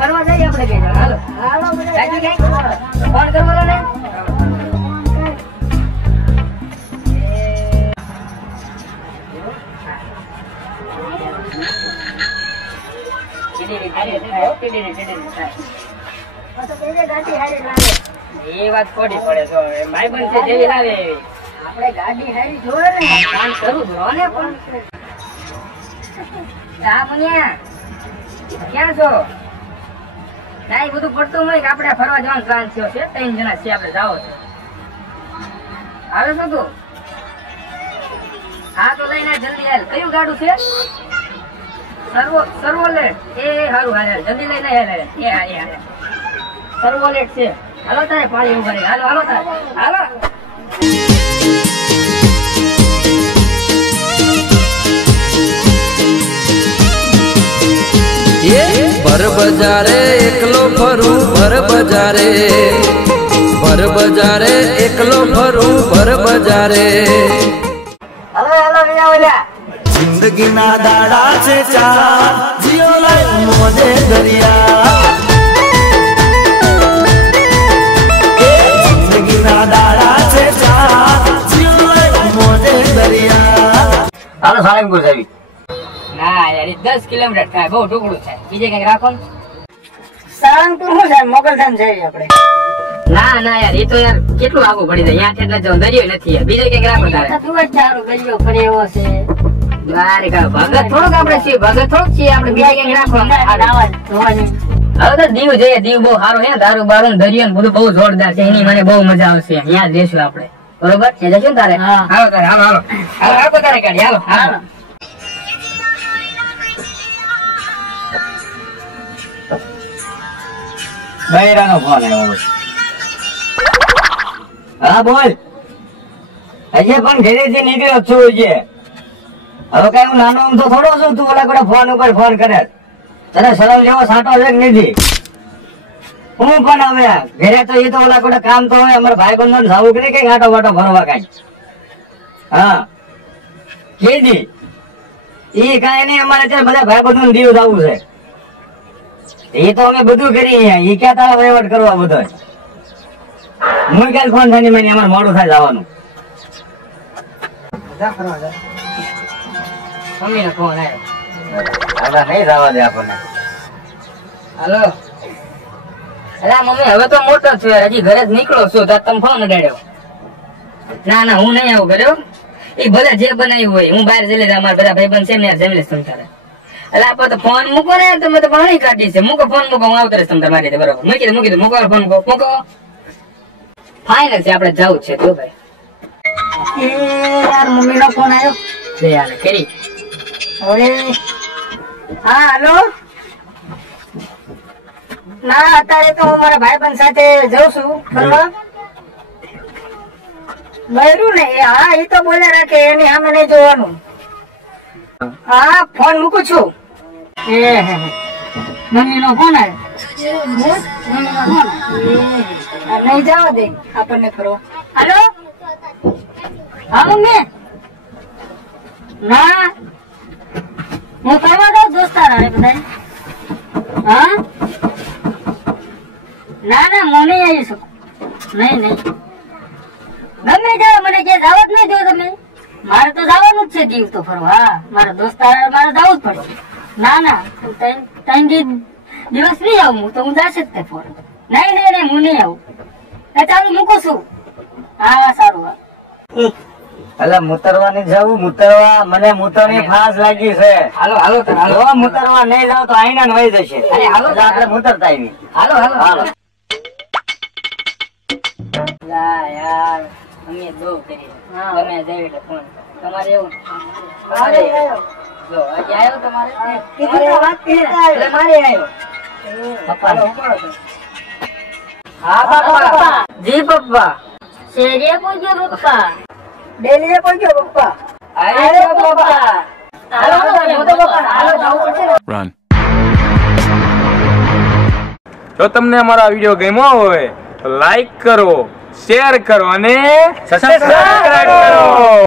ફરવા જઈએ આપણે કઈ હાલો ફોન કરવાનો ને એ વાત ખોટી પડે તો ભાઈબંધ છે જેવી લાવે એવી આપણે ગાડી હારી જોવે ને કામ કરું જો ને પણ તા મુનિયા ક્યાં છો ના એ બધું પડતું હોય કે આપણે ફરવા જવાનો પ્લાન થયો છે 3 જણા છે આપણે જાવ છે આવે છો તું હા તો લઈને જલ્દી હાલ કયું ગાડું છે સર્વોલેટ એ હારું હાલ જલ્દી લઈને હાલ એ સર્વોલેટ છે હાલો તારે પાણી ઉભા રહી હાલો હાલો તારે હાલો ભર બજારે એકલો ફરું ભર બજારે એકલો ફરું ભર બજારે હાલો હાલો વિયા ઓલા જિંદગી ના દાડા છે ચાર જીઓ લાઈ મોજે દરિયા જિંદગી ના દાડા છે ચાર જીઓ લાઈ મોજે દરિયા હાલો સાળંગપુર જાવી ના યાર 10 કિલોમીટર થાય બહુ ટુકડું થાય બીજે કઈક રાખો ને સાળંગપુર શું છે મોગલધામ જઈએ આપણે ના ના યાર એ તો યાર કેટલું આગું પડી જાય અહીંયા એટલે જવું દરિયો નથી યાર બીજે કઈક રાખો તારે તું જ ચારો દરિયો પડે એવો છે દ્વારિકા ભગત થોડુંક આપણે છીએ ભગત થોડુંક છીએ આપણે બીજા કઈક રાખો હવે તો દીવ જઈએ દીવ બહુ સારું હે દારૂ બારૂ દરિયો ને બધું બહુ જોરદાર છે એની મને બહુ મજા આવશે અહીંયા જ રહેશું આપણે બરોબર ત્યાં જશું તારે હાલો તારે હાલો હાલો હાલો હાલો તારે ગાડી હાલો હાલો બૈરાનો ફોન આવ્યો હા બોલ હજી પણ ઘરેથી નીકળ્યો છું છે હવે કઈ હું નાનો આમ તો થોડો છું તું ઓલા કોઈ ફોન ઉપર ફોન કરે તને શરમ જેવો સાંટો છે નથી હું પણ હવે ઘરે તો એ તો ઓલા કોઈ કામ તો હોય અમારા ભાઈ બંધો જવું કે કઈ આટો વાટો ભરવા કઈ હા કીધી એ કઈ નહીં અમારે ત્યાં બધા ભાઈ બંધો દીવ જવું છે એ તો અમે બધું કરી એ ક્યાં તારા વહીવટ કરવા બધો હું કાલ ફોન થાય મને અમારે મોડું થાય જવાનું મમ્મી નો ફોન આવ્યો નહીં જવા દે આપણને હાલો અલા મમ્મી હવે તો મોટો છું હજી ઘરે જ નીકળો છું તો તમે ફોન ઉડાડ્યો ના ના હું નહીં આવું કર્યો એ ભલે જે બનાવ્યું હોય હું બહાર જઈ અમારા બધા ભાઈબંધ છે ને જમી લઈશ તમે તારે એટલે આપડે તો ફોન મૂકો ને તમે તો પાણી કાઢી છે મૂકો ફોન મૂકો હું આવતો રહીશ તમે તમારી રીતે બરોબર મૂકી દો મૂકો ફોન મૂકો ફાઇનલ છે આપણે જવું છે તો ભાઈ યાર મમ્મી નો ફોન આવ્યો લે યાર કરી હવે હા હાલો ના અત્યારે તો હું મારા ભાઈબંધ સાથે જઉં છું ફરવા બહેરું ને હા એ તો બોલે રાખે એની સામે નહીં જોવાનું હા ફોન મૂકું છું મમ્મી નો ફોન આવ્યો નહીં જવા દે આપણને ફરવા હાલો હા મમ્મી ના હું ફરવા દઉં દોસ્તાર બધા હા ના ના હું નહીં આવી શકું નહીં નહીં ગમે જાવ મને કે જવા જ નહીં દો તમે મારે તો જવાનું જ છે દીવ તો ફરવા હા મારા દોસ્તાર મારે જવું જ પડશે ના ના 3 દિવસ નહીં આવું તો હું જશે જ તે ફોન નહીં નહીં નહીં હું નહીં આવું ચાલુ મૂકું છું હા સારું હા અલા મુતરવાની જવું મુતરવા મને મુતરની ફાસ લાગી છે હાલો હાલો હાલો મુતરવા નહીં જાવ તો આઈના ન વહી જશે અરે હાલો આપણે મુતરતા આવી હાલો હાલો હાલો લા યાર અમે દો કરી તમે જઈ એટલે ફોન તમારે એવું મારે જો આજે આવ્યો તમારે કીધું વાત કરતા એટલે મારે આવ્યો પપ્પા નો ઉપાડો હા પપ્પા જી પપ્પા શેરીએ પૂછ્યો પપ્પા ડેલીએ પૂછ્યો પપ્પા આવ્યો પપ્પા હાલો તો પપ્પા હાલો જાવું પડશે રન જો તમને અમારો વિડિયો ગમ્યો હોય તો લાઈક કરો શેર કરો અને સબસ્ક્રાઇબ કરો